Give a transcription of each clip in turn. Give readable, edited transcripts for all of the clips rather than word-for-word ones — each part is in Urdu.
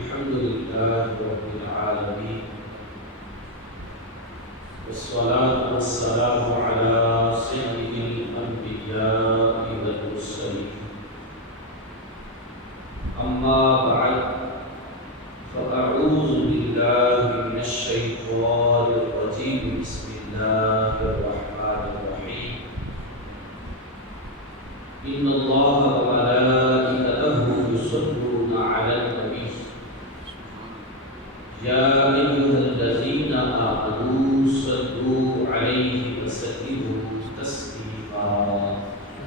الحمد لله رب العالمين والصلاة والسلام على سيد الأنبياء والمرسلين أما بعد فأعوذ بالله من الشيطان الرجيم بسم الله الرحمن الرحيم إن الله وملائكته يصلون على النبي يا أيها الذين آمنوا صلوا عليه وسلموا تسليما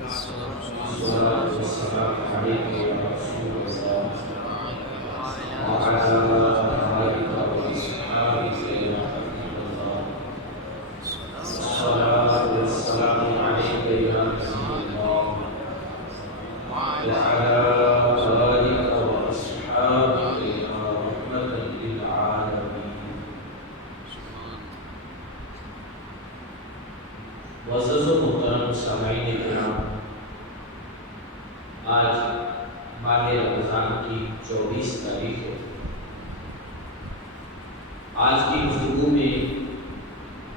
الصلاة والسلام عليك يا رسول الله وعلى آلك وأصحابك يا حبيب الله الصلاة والسلام عليك يا نبي الله وعلى آلك وأصحابك يا رحمة للعالمين معزز و محترم سامعین کرام، آج ماہ رمضان کی 24 تاریخ ہے۔ آج کی گفتگو میں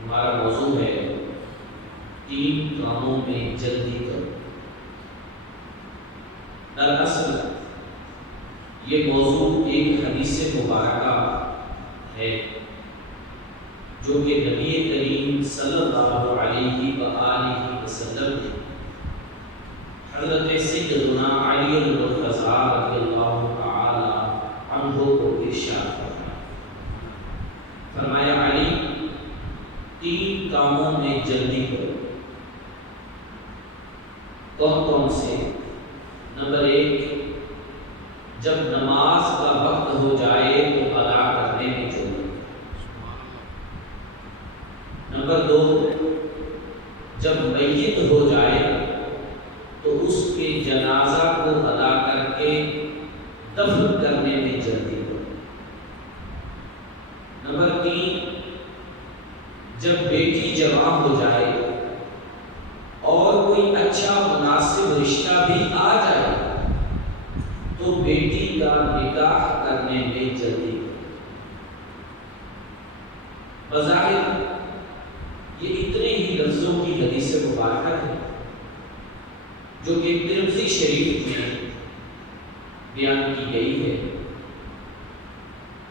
ہمارا موضوع ہے 3 کاموں میں جلدی کرو۔ دراصل یہ موضوع ایک حدیث مبارکہ ہے جو کہ نبی کریم صلی اللہ علیہ وآلہ وسلم نے حضرت سیدنا علی المرتضیٰ رضی اللہ تعالی عنہ کو ارشاد فرمایا، علی 3 کاموں میں جلدی کرو۔ کون کون سے؟ نمبر 1، جب نماز کا وقت ہو جائے تو ادا کرنے میں جلدی۔ نمبر 2، جب میت ہو جائے تو اس کے جنازہ کو ادا کر کے دفن کرنے میں جلدی کرو۔ نمبر 3، جب بیٹی جوان ہو جائے اور کوئی اچھا مناسب رشتہ بھی آ جائے تو بیٹی کا نکاح کرنے میں جلدی کرو۔ بظاہر یہ اتنے ہی لفظوں کی حدیث مبارکہ ہے جو کہ ترمذی شریف میں بیان کی گئی ہے،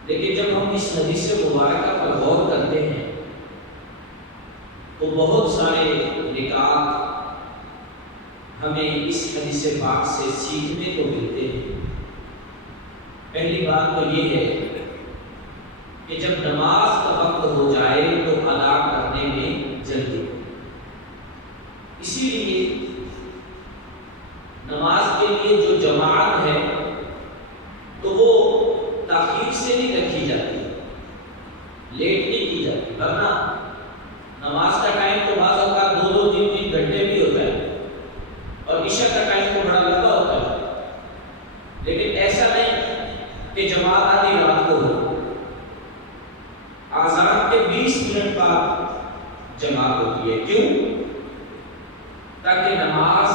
لیکن جب ہم اس حدیث مبارکہ پر غور کرتے ہیں تو بہت سارے نکات ہمیں اس حدیث پاک سے سیکھنے کو ملتے ہیں۔ پہلی بات تو یہ ہے کہ جب نماز کا وقت ہو جائے تو ادا کرنے میں جلدی۔ اسی لیے نماز کے لیے جو جماعت ہے تو وہ تاخیر سے نہیں رکھی جاتی، لیٹ نہیں کی جاتی، ورنہ نماز کا ٹائم تو بعض اوقات 2-2 3-3 گھنٹے بھی ہوتا ہے اور عشاء کا ٹائم تو بڑا لمبا ہوتا ہے، لیکن ایسا نہیں کہ جماعت آدھی رات کو ہو۔ آذان کے 20 منٹ بعد جماعت ہوتی ہے، کیوں؟ تاکہ نماز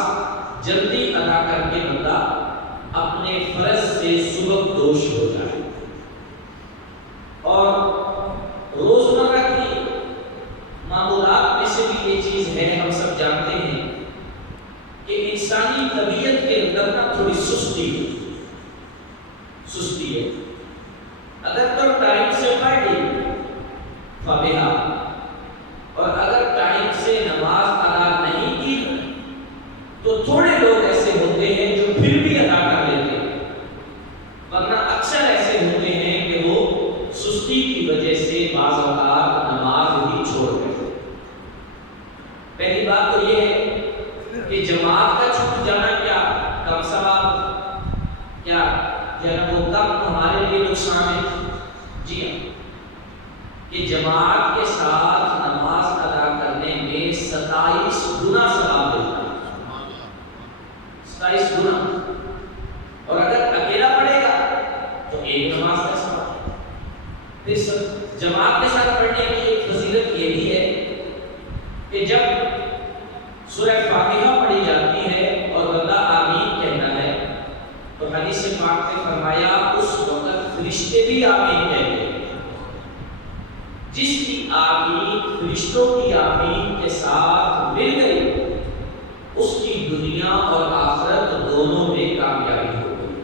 جلدی ادا کر کے بندہ اپنے فرض سے سبکدوش ہو جائے۔ اور روزمرہ کی معمولات میں سے بھی یہ چیز ہے، ہم سب جانتے ہیں کہ انسانی طبیعت کے اندر نا تھوڑی سستی ہے۔ اگر تو ٹائم سے پڑھ لی فبہا، اور اگر ٹائم سے نماز ادا نہیں کی تو تھوڑے لوگ ایسے ہوتے ہیں جو پھر بھی ادا کر لیتے ہیں، ورنہ اکثر ایسے ہوتے ہیں کہ وہ سستی کی وجہ سے بعض اوقات نماز ہی چھوڑ دیتے۔ پہلی بات تو یہ ہے کہ جماعت کا چھوٹ جانا کیا کم ثواب، کیا وہ کم ہمارے لیے نقصان ہے؟ جی ہاں، کہ جماعت کے ساتھ نماز ادا کرنے میں 27 گنا ثواب ملتا ہے، 27 گنا۔ اور اگر اکیلا پڑھے گا تو 1 نماز کا ثواب۔ پھر جماعت کے ساتھ پڑھنے کی ایک فضیلت یہ بھی ہے کہ جب سورہ فاتحہ پڑھی جاتی ہے اور بندہ آمین کہتا ہے تو حدیث پاک میں فرمایا اس وقت فرشتے بھی آمین کہتے ہیں۔ جس کی آمین فرشتوں کی آمین کے ساتھ مل گئی، اس کی دنیا اور آخرت دونوں میں کامیابی ہو گئی۔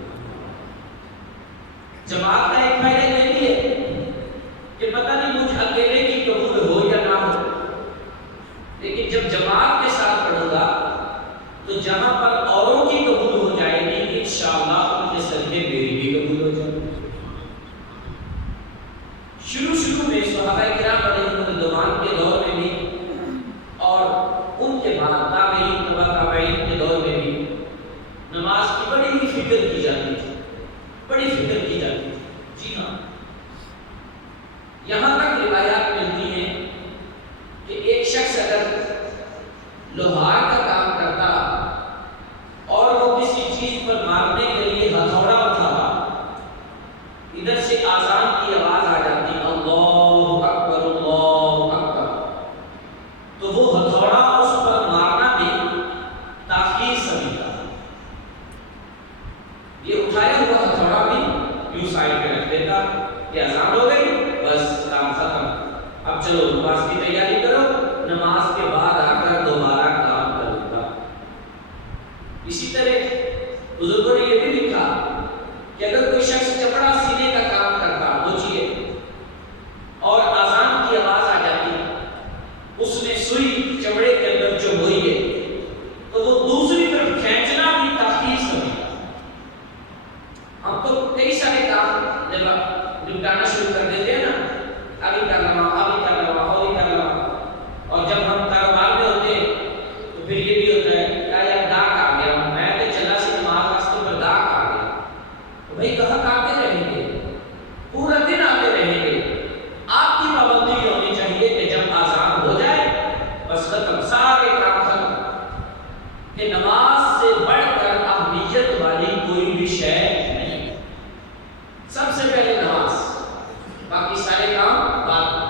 جماعت کا ایک فائدہ یہ بھی ہے کہ پتہ نہیں مجھ اکیلے کی قبول ہو یا نہ ہو، لیکن جب جماعت کے ساتھ پڑھوں گا تو جہاں پر اوروں کی قبول ہو جائے گی، انشاءاللہ ان کے صدقے میری بھی قبول ہو جائے گی۔ شروع میں صحابہ کرام علیہ رضوان کے دور میں بھی اور ان کے بعد تابعین تبع تابعین کے دور میں بھی نماز کی بڑی ہی فکر کی جاتی تھی، بڑی فکر کی جاتی تھی۔ جی ہاں، یہاں تک روایات ملتی ہیں کہ ایک شخص اگر لوہار کا کام کرتا اور وہ کسی چیز پر مارنے کے لیے ہتھوڑا اٹھاتا، ادھر سے آذان کی آواز آ جاتی، اللہ اکبر اللہ اکبر، تو وہ ہتھوڑا اس پر مارنا بھی تاخیر سمجھتا، یہ اٹھایا ہوا ہتھوڑا بھی یوں سائڈ پہ رکھ دیتا کہ اذان ہو گئی، بس کام ختم، اب چلو نماز کی تیاری کرو، نماز کے بعد آ کر دوبارہ کام کروں گا۔ اسی طرح بزرگوں نے یہ بھی لکھا کہ اگر کوئی شخص کپڑا سینے کا کام کرتا، سوچیے، اور اذان کی آواز آ جاتی، اس نے سوئی چمڑے کے اندر جو ہوئی ہے تو وہ دوسری طرف کھینچنا بھی تاخیر سمجھتا۔ ہم تو کئی سارے کام جب نپٹانا شروع کر دیتے ہیں نا، ابھی کر رہا ہوں، ابھی کر رہا ہوں، ابھی کر رہا ہوں، اور جب ہم کاروبار میں ہوتے ہیں تو پھر یہ بھی ہوتا ہے کیا یار ڈاک آ گیا، میں تو چلا سی نماز راستے پر ڈاک آ گیا، تو بھائی کہاں آتے رہیں گے، پورا دن آتے رہیں گے۔ آپ کی پابندی یہ ہونی چاہیے کہ جب آزان ہو جائے بس ختم، سارے کام ختم، کہ نماز سے بڑھ کر اہمیت والی کوئی بھی شے نہیں، سب سے پہلے نماز، باقی سارے کام بعد۔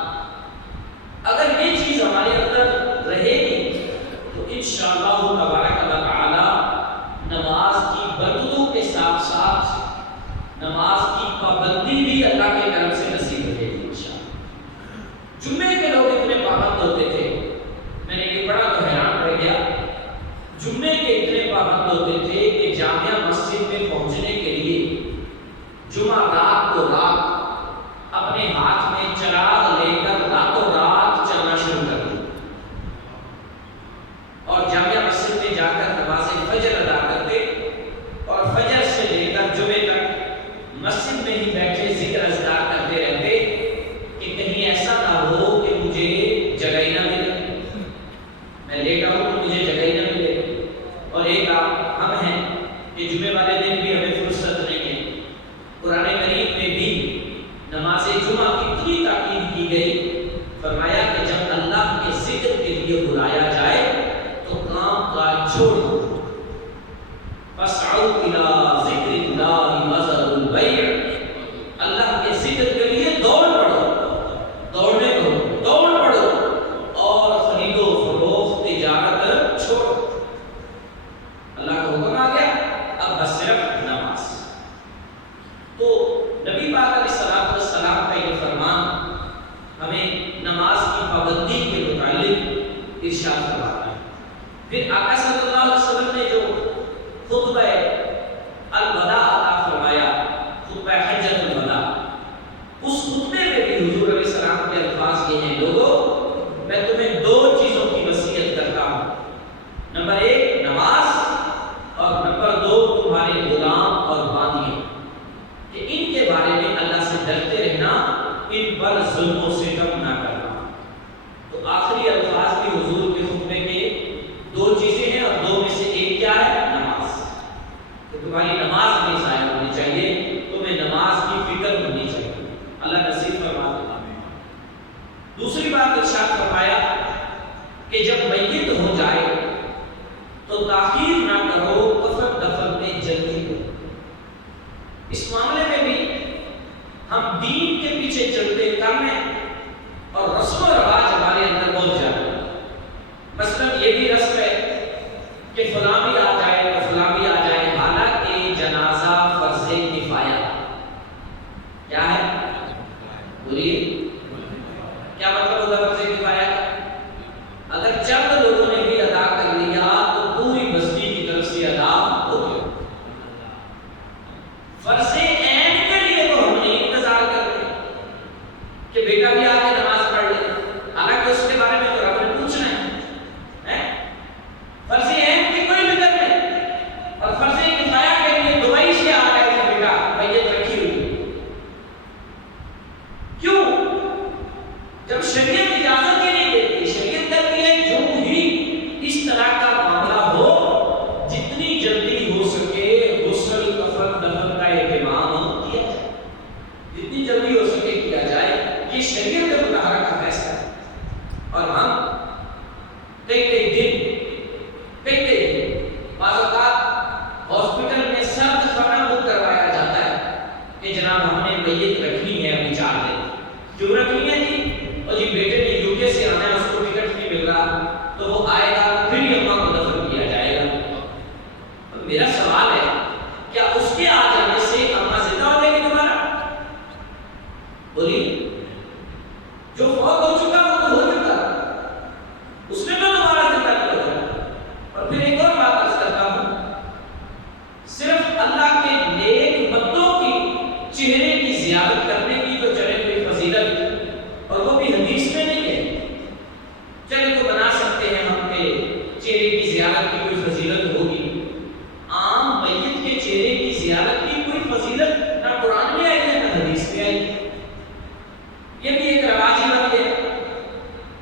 اگر یہ چیز ہمارے اندر رہے گی تو انشاءاللہ تبارک و تعالی نماز کی برکتوں کے ساتھ ساتھ نماز کی پابندی بھی اللہ کے کرم سے نصیب رہے گی انشاءاللہ۔ جمعے کے لوگ اتنے پابند ہوتے تھے، میں نے یہ پڑھا تو حیران رہ گیا، جمعے کے اتنے پابند ہوتے تھے کہ جامعہ مسجد میں پہنچنے کے لیے جمعہ رات کو رات اپنے ہاتھ میں چراغ لے کر راتوں رات چلنا شروع کر دیا، اور جامعہ مسجد میں جا کر نماز فجر ادا کرتے، اور فجر سے لے کر جمعے تک مسجد میں ہی بیٹھے ذکر اذکار کرتے رہتے کہ کہیں ایسا نہ ہو کہ مجھے جگہ ہی نہ ملے، میں لیٹا ہوں تو مجھے جگہ ہی نہ ملے۔ اور ایک ہم ہیں کہ جمعے والے دن بھی ہمیں فرصت نہیں ہے۔ قرآن کریم میں بھی نماز جمعہ کی اتنی تاکید کی گئی، فرمایا کہ جب اللہ کے ذکر کے لیے بلایا جائے تو کام کاج چھوڑ دو، فَاسْعَوْا إِلَىٰ ذِكْرِ اللَّهِ وَذَرُوا الْبَيْعَ، اللہ کے ذکر کے لیے دوڑ پڑو، دوڑنے کو دوڑ پڑو، اور خرید و فروخت تجارت چھوڑ۔ اللہ کا حکم آ گیا، اب بس صرف نماز۔ تو نبی پاک علیہ الصلوۃ والسلام کا یہ فرمان ہمیں نماز کی پابندی کے متعلق ارشاد فرماتا ہے۔ پھر آقا صلی اللہ علیہ وسلم نے جو خطبہ الوداع عطا فرمایا، خطبہ حجۃ الوداع، اس خطبے میں بھی حضور علیہ السلام کے الفاظ یہ ہیں، لوگوں میں تمہیں دو چیزوں کی وصیت کرتا ہوں، نمبر ایک نماز، اور نمبر دو تمہارے غلام اور باندیاں، کہ ان کے بارے میں اللہ سے ڈرتے رہنا، ان پر ظلم و ستم نہ کرنا۔ تو آخری الفاظ بھی حضور کے خطبے کے دو چیزیں ہیں، اور دو میں سے ایک کیا ہے؟ نماز، کہ تمہاری نماز نہیں ضائع ہونی چاہیے، تمہیں نماز کی فکر ہونی چاہیے، اللہ نصیب فرما دے۔ دوسری بات ارشاد فرمایا کہ جب میت ہو جائے تو تاخیر نہ کرو، کفن دفن میں جلدی کرو۔ اس معاملے میں بھی ہم دین کے پیچھے چلتے کم ہیں، اور رسم و رواج ہمارے اندر بہت زیادہ ہے۔ مثلا یہ بھی رسم ہے کہ فلاں بھی آ جائے تو فلاں بھی آ جائے، حالانکہ جنازہ فرض کفایہ، بولیے کیا مطلب ہوگا فرض کفایہ کا؟ اگر چند لوگوں نے بھی ادا کر لیا تو پوری بستی کی طرف سے ادا ہو گیا۔ فرض عین کے لیے تو ہم نے انتظار کرتے کہ بیٹا بھی آ کے نماز پڑھ لے، حالانکہ اس کے بارے میں تو رب نے پوچھنا ہے۔ فرض عین کی کوئی فکر نہیں، اور فرض کفایہ کے لیے دبئی سے آ گئے کہ بیٹا میت رکھی ہوئی۔ کیوں؟ جب شریعت اجازت ہی نہیں دیتی، شریعت کہتی ہے جو ہی اس طرح کا معاملہ ہو جتنی جلدی ہو سکے غسل کفن دفن کا اہتمام کیا جائے، جتنی جلدی ہو سکے کیا جائے، یہ شریعت مطہرہ کا فیصلہ ہے۔ اور ہم کئی دن بعض اوقات ہاسپٹل میں سرد خانہ بک کروایا جاتا ہے کہ جناب ہم نے میت رکھنی ہے ابھی 4 دن۔ کیوں رکھنی ہے جی؟ اور جی بیٹے نے یو کے سے آنا ہے، اس کو ٹکٹ نہیں مل رہا، تو وہ آئے گا پھر ہی اماں کو دفن کیا جائے گا۔ میرا سوال ہے کیا اس کے آ جانے سے اماں زندہ ہو جائے گی دوبارہ؟ بولیے جو فوت ہو چکا وہ تو ہو چکا، اس نے تو دوبارہ زندہ نہیں ہو جائے۔ اور پھر ایک اور بات عرض کرتا ہوں، صرف اللہ کے نیک بندوں کی چہرے کی زیارت کرنے کی تو چلے کوئی فضیلت، اور وہ بھی حدیث میں نہیں ہے، چلے تو بنا سکتے ہیں ہم کے چہرے کی زیارت کی کوئی فضیلت ہوگی، عام میت کے چہرے کی زیارت کی کوئی فضیلت نہ قرآن میں آئی ہے نہ حدیث میں آئی ہے۔ یہ بھی ایک رواج ہی بن گیا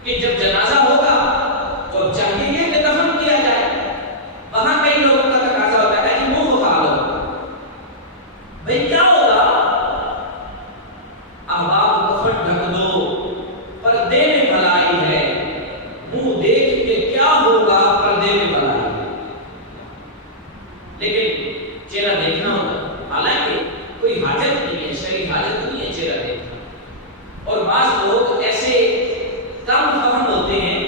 کہ جب جنازہ ہوگا تو اب چاہیے یہ کہ دفن کیا جائے۔ وہاں کئی لوگوں کا تقاضا ہوتا ہے کہ منہ اٹھا لو، بھئی کیا ہوگا؟ احباب کفن ڈھک دو، پردے میں بھلائی ہے، منہ دیکھ کے کیا ہوگا؟ پردے میں بھلائی ہے۔ لیکن چہرہ دیکھنا ہوگا، حالانکہ کوئی حاجت نہیں ہے، شرعی حاجت نہیں ہے چہرہ دیکھنا۔ اور بعض لوگ ایسے کم فہم ہوتے ہیں،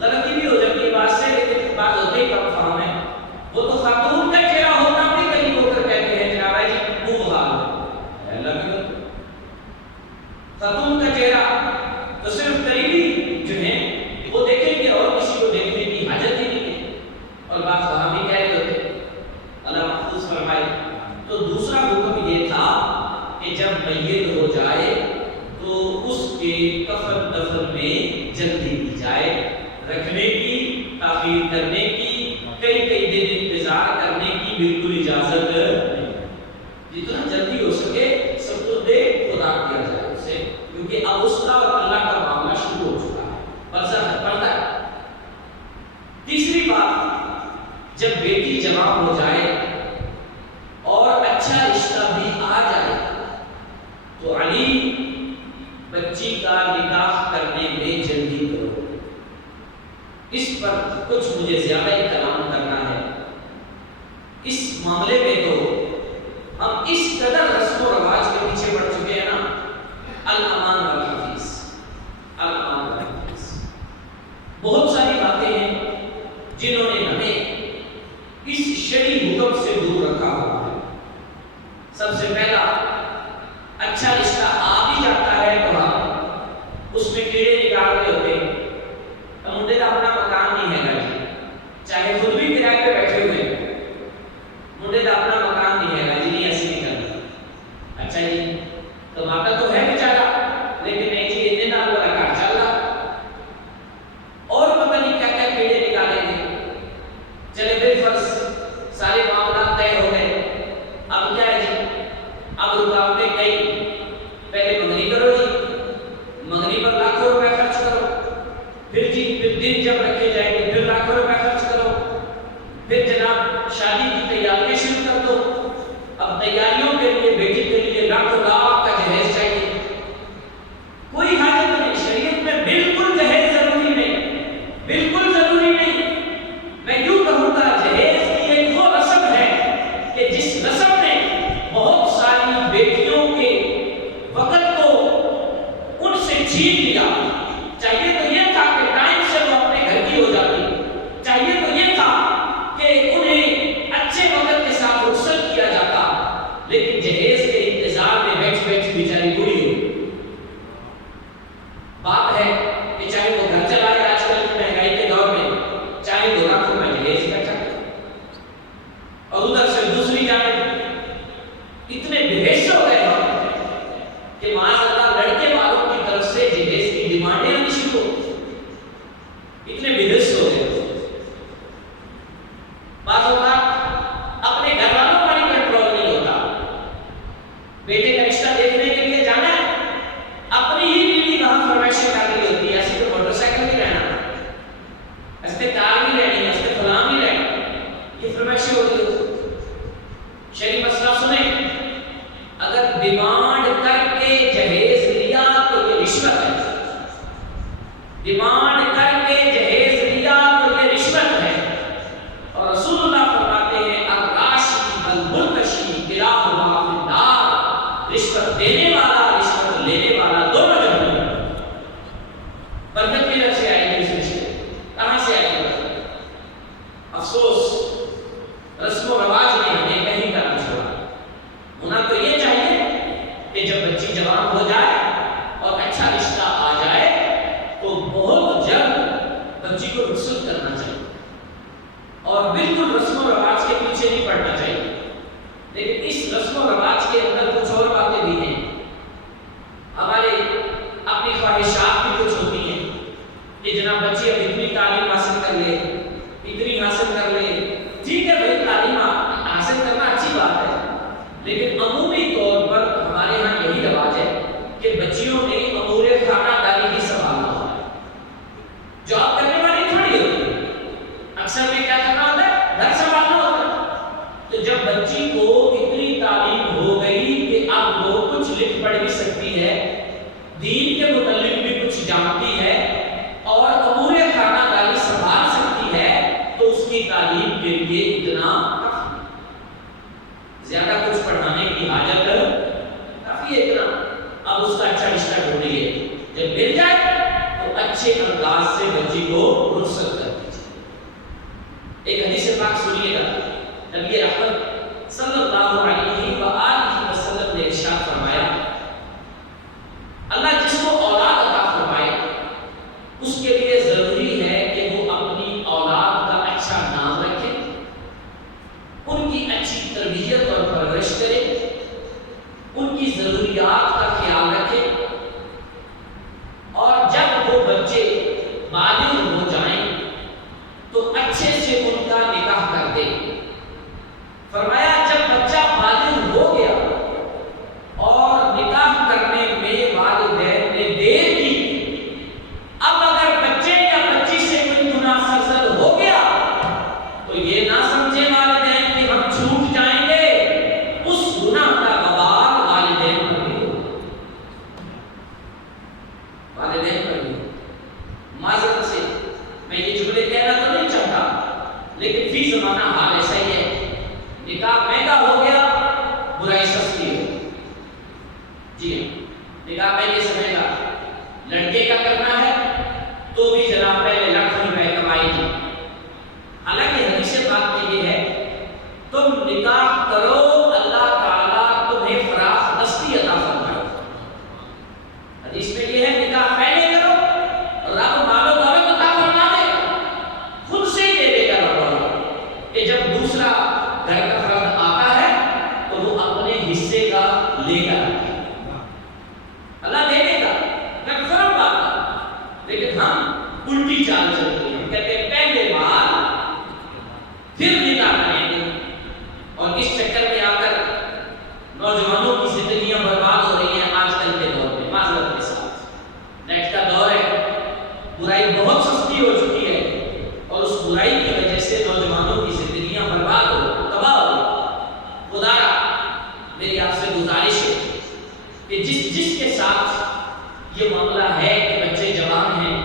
غلطی بھی ہو جاتی ہے بات سے، لیکن بعض ہوتے ہی کم فہم ہیں، وہ تو خاتون کا چہرہ ہونا بھی کہیں ہو کر کہتے ہیں جناب جی منہ بھا لو۔ اللہ کی بات، خاتون کا چہرہ تو صرف قریبی جو ہیں وہ دیکھیں گے اور کسی کو دیکھنے کی حاجت ہی نہیں ہے۔ اور بعض وہاں بھی کہہ رہے ہوتے، اللہ محفوظ فرمائے۔ تو دوسرا حکم یہ تھا کہ جب میت ہو جائے تو اس کے کفن دفن میں جلدی کی جائے، رکھنے کی، تاخیر کرنے کی، کئی دن انتظار کرنے کی بالکل اجازت نہیں۔ جتنا جلدی ہو سکے سب کو دے خدا کیا جائے اسے، کیونکہ اب اس کا اور اللہ کا معاملہ شروع ہو چکا ہے، پڑتا ہے۔ تیسری بات، جب بیٹی جوان ہو جائے اور اچھا رشتہ بھی آ جائے تو علی بچی کا نکاح کرنے میں جلدی کرو۔ اس پر کچھ مجھے زیادہ ہی کلام کرنا ہے۔ اس معاملے میں تو ہم اس قدر رسم و رواج کے پیچھے پڑ چکے ہیں نا، الامان والحفیظ، الامان والحفیظ۔ بہت ساری باتیں ہیں جنہوں نے ہمیں اس شرعی حکم سے دور رکھا ہوا ہے۔ سب سے پہلا، اچھا رشتہ آ بھی جاتا ہے تو ہم اس میں کیڑے نکال رہے ہوتے ہیں۔ منڈے کا اپنا مکان نہیں ہے گا جی، چاہے خود بھی کرائے پہ بیٹھے ہوئے ہیں، منڈے کا اپنا مکان نہیں ہے گا جی، نہیں ایسے نہیں کرنا۔ اچھا جی کماتا تو ہے بیچارہ، لیکن نہیں جی اتنے نال والا گھر چل رہا، اور پتہ نہیں کیا کیا کیڑے نکالیں گے۔ چلے پھر فرض سارے معاملات طے ہو گئے، اب کیا ہے جی؟ اب رکاوٹیں کئی، پہلے منگنی کرو جی، منگنی پر لاکھوں روپے خرچ کرو، پھر دن جب رکھے جائیں گے پھر لاکھوں روپے خرچ کرو، پھر جناب شادی کی تیاریاں شروع کر دو۔ اب تیاریوں کے لیے بیٹی کے لیے لاکھوں لاکھ کا جہیز چاہیے، کوئی حاجت نہیں، شریعت میں بالکل جہیز ضروری نہیں، بالکل ضروری نہیں۔ میں یوں کہوں گا جہیز کی ایک وہ رسم ہے کہ جس رسم نے بہت ساری بیٹیوں کے وقت کو ان سے چھین لیا۔ چاہیے تو یہ تھا کہ ٹائم سے وہ اپنے گھر کی ہو جاتی، چاہیے تو یہ تھا کہ انہیں اچھے وقت کے ساتھ رخصت کیا جاتا، لیکن جہیز کے انتظار میں بیٹھ بیٹھ بیچاری بوڑھی ہو، اتنے بےحش ہو گئے ہم کہ معاذ اللہ لڑکے والوں کی طرف سے جہیز کی ڈیمانڈیں آنی شروع ہو، اتنے بےحش ہو گئے۔ بعض اوقات اپنے گھر والوں کا بھی کنٹرول نہیں ہوتا، بیٹے کا رشتہ دیکھنے کے لیے جانا ہے، اپنی ہی بیوی کہاں فرمائشیں کر رہی ہوتی ہے، ایسے تو موٹر سائیکل بھی رہنا، ایسے کار بھی رہنی، ایسے فلاں بھی رہنا، یہ فرمائشیں ہو رہی ہوتی۔ شریف مسئلہ سنیں، اگر ڈیمانڈ کر کے جہیز لیا تو یہ رشوت ہے، ڈیمانڈ کر کے جہیز لیا تو یہ رشوت ہے، اور رسول اللہ فرماتے ہیں الراشی والمرتشی کلاہما فی النار، رشوت دینے والا رشوت لینے والا دونوں جہنم میں۔ برکت کدھر سے آئے گی اس رشتے، کہاں سے آئے گی؟ افسوس رسم و رواج نے ہمیں کہیں کا نہیں چھوڑا۔ ہونا تو یہ چاہیے کہ جب بچی جوان ہو جائے اور اچھا رشتہ آ جائے تو بہت جلد بچی کو رخصت کرنا چاہیے اور بالکل رسم و رواج کے پیچھے نہیں پڑنا چاہیے۔ لیکن اس رسم و رواج کے اندر کچھ اور باتیں بھی ہیں، ہمارے اپنی خواہشات بھی کچھ ہوتی ہیں کہ جناب بچی اب اتنی تعلیم حاصل کر لے، اتنی حاصل کر لے، ٹھیک ہے بھائی تعلیم حاصل کرنا اچھی بات ہے، لیکن عمومی طور پر ہمارے ہاں یہی رواج ہے کہ بچیوں نے امور خانہ داری ہی سنبھالنا ہوتا ہے، جاب کرنے والی تھوڑی ہوتی ہے، اکثر میں کیا کرنا ہوتا ہے، گھر سنبھالنا ہوتا ہے۔ تو جب بچی کو اتنی تعلیم ہو گئی کہ اب وہ کچھ لکھ پڑھ بھی سکتی ہے، دین کے متعلق بھی کچھ جانتی ہے اور امور خانہ داری سنبھال سکتی ہے، تو اس کی تعلیم کے لیے اتنا زیادہ کچھ پڑھانے کی حاجت کافی ہے اتنا۔ اب اس کا اچھا رشتہ ڈھونڈیے، جب مل جائے تو اچھے انداز سے بچی کو رخصت کر دیجیے۔ ایک حدیث پاک سنیے گا، نبی رحمت صلی اللہ علیہ وآلہ وسلم نے ارشاد فرمایا، اللہ جس کو اولاد عطا فرمائے اس کے لیے ضروری ہے کہ وہ اپنی اولاد کا اچھا نام رکھے، ان کی اچھی تربیت اور پرورش کرے، ان کی ضروریات کا خیال رکھے، اور جب وہ بچے بالغ ہو جائیں تو اچھے سے ان کا نکاح کر دے۔ فرمایا جب بچہ بالغ ہو گیا اور نکاح کرنے میں والدین نے دیر کی، اب اگر بچے یا بچی سے کوئی گناہ سرزد ہو گیا تو یہ نہ سمجھے والدین کہ ہم چھوٹ جائیں گے، اس گناہ کا وبال والدین پر بھی ہوگا، والدین پر بھی ہوگا۔ معذرت سے میں یہ جملے کہنا تو نہیں چاہتا، لیکن فی زمانہ حال ایسا ہی ہے، نکاح مہنگا ہو گیا، برائی سستی ہو۔ جی نکاح میں یہ سمجھے گا لڑکے کا کرنا ہے تو بھی جناب پہلے لاکھ روپے کمائی کی، حالانکہ حدیث پاک میں یہ ہے تم نکاح کرو اللہ تعالیٰ تمہیں فراخ دستی عطا فرمائے۔ حدیث میں یہ ہے نکاح پہلے کرو، رب مال و دولت عطا فرما دے، خود سے ہی دے دے گا رب، کہ جب دوسرا گھر کا فرد آتا ہے تو وہ اپنے حصے کا لے گا، اللہ دے دے گا، کنفرم بات ہے۔ لیکن ہم الٹی چال چلتے ہیں، ہم کہتے ہیں پہلے مال پھر نکاح کریں گے، اور اس چکر میں آ کر نوجوانوں کی زندگیاں برباد ہو رہی ہیں آج کل کے دور میں۔ معذرت کے ساتھ نیٹ کا دور ہے، برائی بہت سستی ہو چکی ہے، اور اس برائی کی وجہ سے نوجوانوں کی زندگیاں برباد ہو تباہ ہو۔ خدا را میری آپ سے گزارش ہے کہ جس کے ساتھ یہ معاملہ ہے کہ بچے جوان ہیں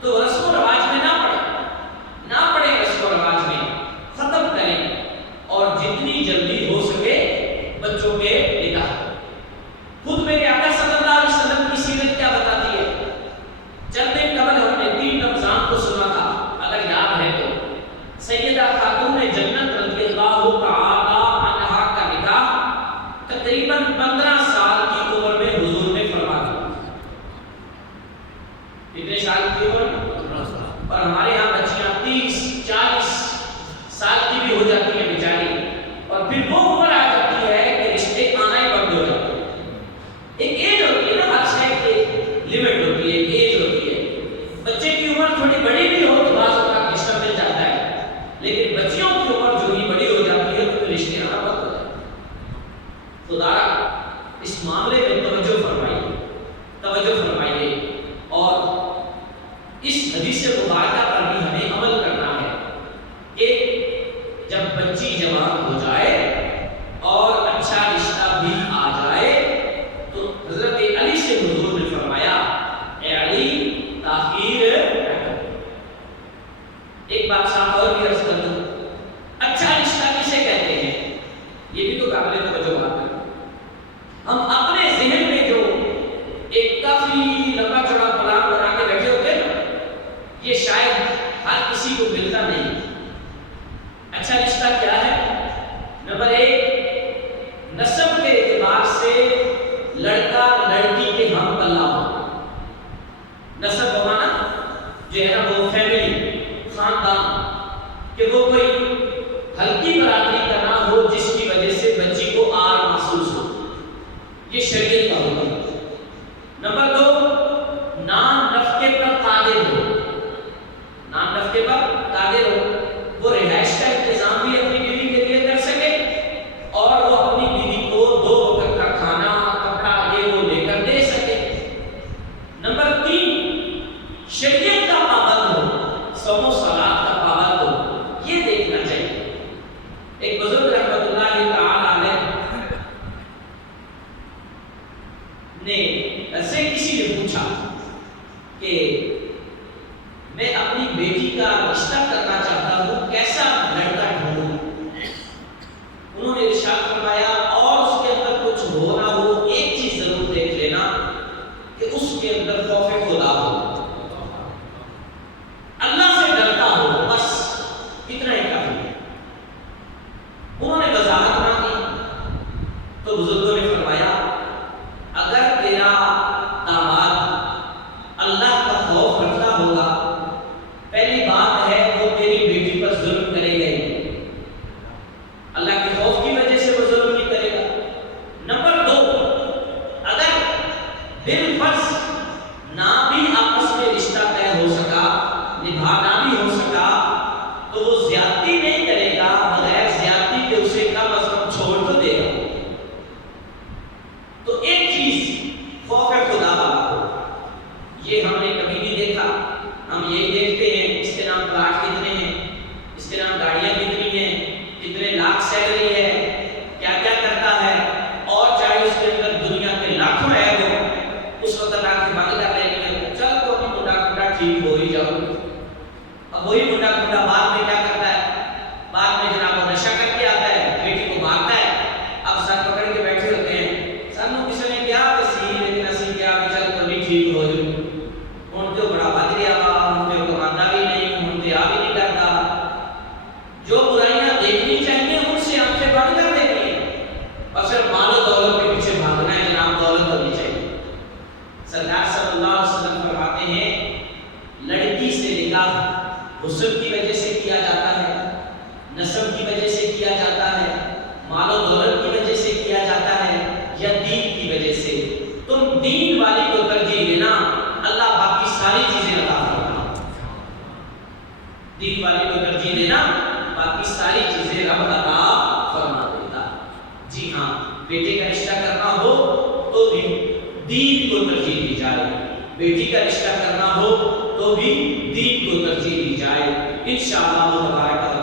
تو رسم و رواج میں نہ پڑے، رسم و رواج میں ختم کریں، اور جتنی جلدی ہو سکے بچوں کے نکاح کریں۔ خود میرے آقا صلی اللہ علیہ وسلم کی سیرت کیا بتاتی ہے؟ چند دن قبل ہم نے 3 رمضان کو سنا تھا، اگر یاد ہے تو سیدہ خاتون جنت رضی اللہ تعالی عنہا کا نکاح تقریباً 15 سال کی عمر میں حضور نے فرما دیا۔ کتنے سال کی عمر؟ 15 سال۔ اس معاملے میں توجہ فرمائیے اور اس حدیث مبارکہ پر بھی ہمیں عمل کرنا ہے کہ جب بچی جوان ہو جائے اور اچھا رشتہ بھی آ جائے تو حضرت علی سے حضور نے فرمایا اے علی تاخیر ایک بات صاحب اور بھی عرض کر دوں اچھا رشتہ کسے کہتے ہیں یہ بھی تو قابل توجہ بات ہے ہم اپنے ذہن میں جو ایک کافی لمبا چوڑا پلان بنا کے بیٹھے ہوتے ہیں نا یہ شاید ہر کسی کو ملتا نہیں اچھا رشتہ کیا ہے نمبر 1 نسب کے اعتبار سے لڑکا لڑکی کے ہم پلہ ہو نسب بمانا جو ہے نا وہ فیملی خاندان کہ وہ کوئی ہلکی برادری کا نہ ہو جس کی وجہ سے بچی کو آر محسوس ہو یہ شریعت کا حکم ہے نمبر 2 نان نفقے پر قادر ہو نان نفقے پر قادر ہو وہ رہائش کا انتظام بھی اپنی بیوی کے لیے کر سکے اور وہ اپنی بیوی کو 2 وقت کا کھانا کپڑا یہ وہ لے کر دے سکے نمبر 3 شریعت کا پابند ہو صوم و صلات کا پابند ہو یہ دیکھنا چاہیے ایک بزرگ رحمۃ اللہ تعالی علیہ نے سے کسی نے پوچھا کہ میں اپنی بیٹی کا رشتہ کرنا چاہتا ہوں کیسا لڑکا ڈھونڈوں انہوں نے ارشاد فرمایا اور اس کے اندر کچھ ہو نہ ہو ایک چیز ضرور دیکھ لینا کہ اس کے اندر خوف خدا ہو اللہ سے ڈرتا ہو بس اتنا ہی کافی ہے انہوں نے وضاحت مانگی تو بزرگوں نے فرمایا اگر تیرا داماد اللہ کا خوف رکھتا ہوگا پہلی بات ہے وہ تیری بیٹی پر ظلم کرے گا اللہ کے خوف کی وجہ سے وہ ظلم نہیں کرے گا نمبر 2 اگر بالفرض نہ بھی آپس میں رشتہ طے ہو سکا نبھانا بھی ہو سکا تو وہ زیادتی نہیں کرے گا بغیر زیادتی کے اسے کم از کم چھوڑ تو دے گا تو ایک چیز خوف خدا والا یہ ہم نے کبھی نہیں دیکھا ہم یہی دیکھتے ہیں اس کے نام پلاٹ کتنے ہیں اس کے نام گاڑیاں کتنی ہیں کتنے لاکھ سیلری ہے کیا کیا کرتا ہے اور چاہے اس کے اندر دنیا کے لاکھوں ہے وہ اس وقت آ کے بند کر لیں گے چل تو ابھی منڈا کنڈا ٹھیک ہو ہی جاؤ اب وہی منڈا کنڈا بعد میں کیا کرتا ہے بعد میں جناب وہ نشہ کر کے آتا ہے بیٹی کو مارتا ہے اب سر پکڑ کے بیٹھے ہوتے ہیں سانو کسی نے کیا کسی لیکن اسی کیا چل تو نہیں ٹھیک ہو جائے ہوں تو بڑا بد گیا ہوں تو کمانا بھی نہیں ہوں تو آ بھی نہیں کرتا جو برائیاں دیکھنی چاہیے ان سے آنکھیں بند کر دینی ہے اور صرف مال و دولت کے پیچھے بھاگنا ہے جناب دولت ہونی چاہیے سرکار صلی اللہ علیہ وسلم فرماتے ہیں لڑکی سے نکاح حسن کی وجہ سے کیا جاتا ہے نسب کی وجہ سے کیا جاتا ہے مال و دولت کی وجہ سے کیا جاتا ہے یا دین کی وجہ سے تم دین والی کو ترجیح دینا اللہ باقی ساری چیزیں عطا فرمائے دین والی کو ترجیح دینا باقی ساری چیزیں رب عطا فرما دیتا جی ہاں بیٹے کا رشتہ کرنا ہو تو بھی دین کو ترجیح دی جائے بیٹی کا رشتہ کرنا ہو تو بھی دین کو ترجیح دی جائے انشاءاللہ تبارک